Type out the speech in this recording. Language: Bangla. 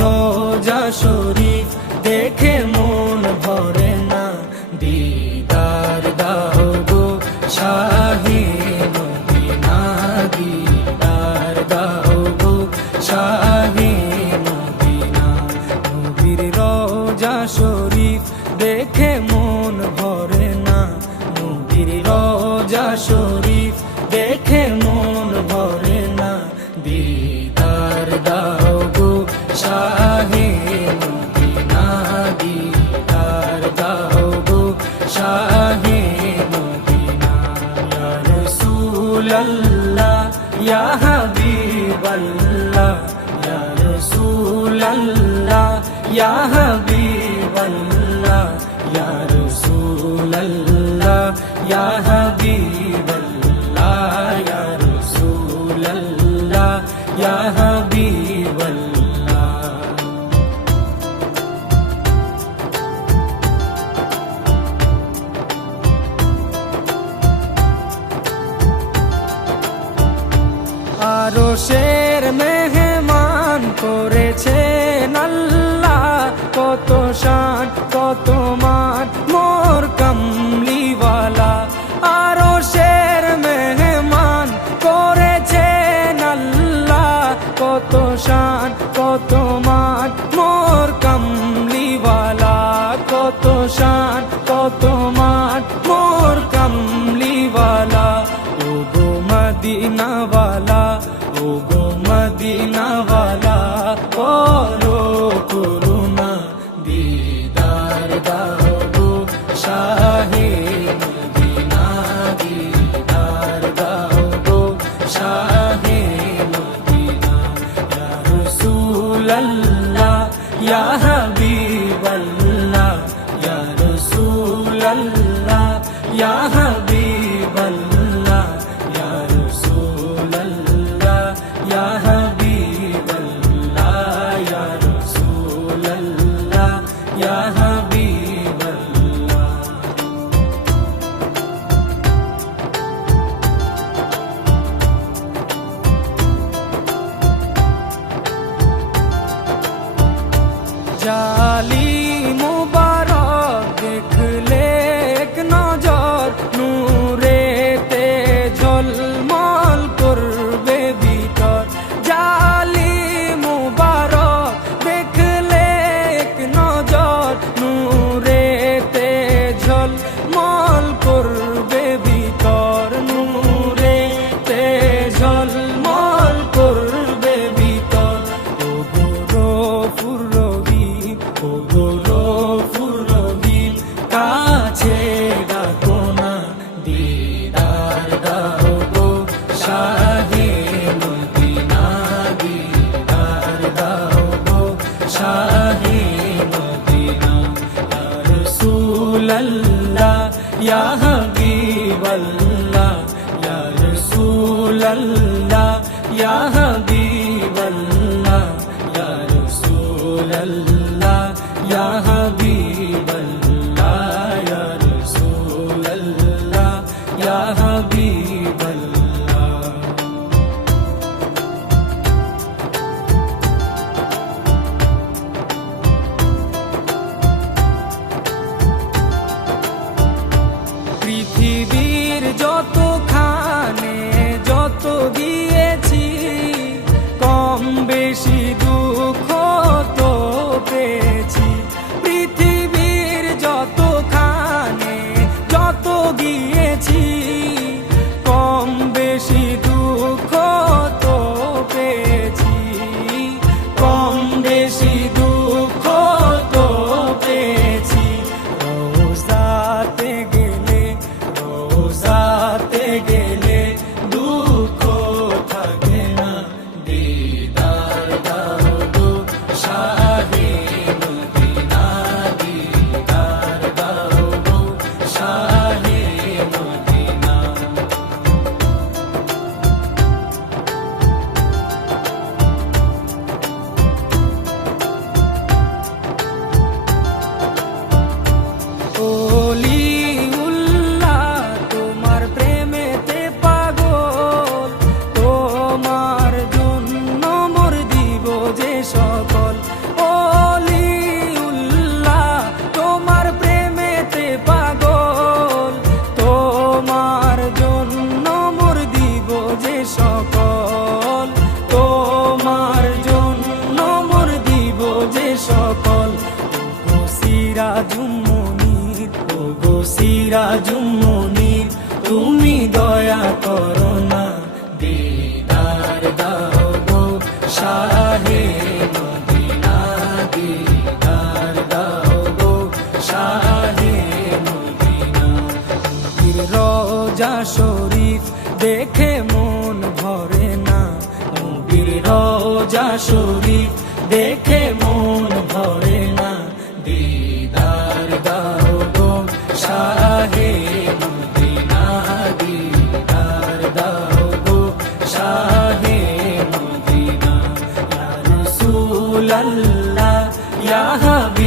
রোজা শরীফ দেখে মন ভরে না, দিদার দাও গো শাহে মদিনা, দিদার দাও গো শাহে মদিনা। নবীর রোজা শরীফ দেখে মন ভরে না, নবীর রোজা শরীফ দেখে মন ভরে না, দিদার দাও গো শাহে মদিনা, দিদার দাও গো শাহে মদিনা। ইয়া রাসূলাল্লাহ ইয়া হাবিবাল্লাহ, ইয়া রাসূলাল্লাহ ইয়া হাবিবাল্লাহ, ইয়া রাসূলাল্লাহ ইয়া হাবিবাল্লাহ, ইয়া রাসূলাল্লাহ ইয়া হাবিবাল্লাহ। আরশের মেহমান করেছেন আল্লাহ, কত শান কত মান মোর কামলিওয়ালা। আরশের মেহমান করেছেন আল্লাহ, কত শান কত মান মোর কামলিওয়ালা, কত শান কত মান মোর কামলিওয়ালা। ও গো মদিনাওয়ালা, ও গো মদিনাওয়ালা, করো করুণা, দিদার দাও গো শাহে মদিনা, দিদার দাও গো শাহে মদিনা। ইয়া রাসূলাল্লাহ ইয়া হাবিবাল্লাহ, ইয়া রাসূলাল্লাহ ইয়া হাবিবাল্লাহ, ইয়া রাসূলাল্লাহ ইয়া হাবিবাল্লাহ, ইয়া রাসূলাল্লাহ ইয়া হাবিবাল্লাহ। জালি মুবারক দেখলে এক নজর, নূরেতে ঝলমল করবে ভিতর। জালি মুবারক দেখলে এক নজর, নূরেতে ঝলমল করবে ভিতর, নূরেতে ঝলমল করবে ভিতর। ও গো গফুর রহিম, ও গো গফুর রহিম, কাছে ডাকো না, দিদার দাও গো শাহে মদিনা, দিদার দাও গো শাহে মদিনা। ইয়া রাসূলাল্লাহ ইয়া হাবিবাল্লাহ, ইয়া রাসূলাল্লাহ ইয়া হাবিবাল্লাহ, ইয়া রাসূলাল্লাহ ইয়া হাবিবাল্লাহ, ইয়া রাসূলাল্লাহ ইয়া হাবিবাল্লাহ। পৃথিবীর যতখানে যত দিয়েছি, কম বেশি দুঃখ তো পেয়েছি। পৃথিবীর যতখানে যত গিয়েছি, কম বেশি দুঃখ তো পেয়েছি, কম বেশি দুঃখ তো পেয়েছি। রোজাতে গেলে, রোজাতে গেলে দুঃখ থাকে না, দিদার দাও গো শাহে মদিনা, দিদার দাও গো শাহে মদিনা। ওলিউল্লাহ তোমার প্রেমেতে পাগল, তোমার জন্য মোর দিব যে সকল। সকল ওগো সিরাজুম মুনির, ওগো সিরাজুম মুনির, তুমি দয়া করো না, দিদার দাও গো শাহে মদিনা, দিদার দাও গো শাহে মদিনা। নবীর রওজা শরীফ দেখে মন ভরে না, নবীর রওজা শরীফ দেখে মন ভরে না, দিদার দাও গো শাহে মদিনা, দিদার দাও গো শাহে মদিনা। ইয়া রাসূলাল্লাহ ইয়া হাবিব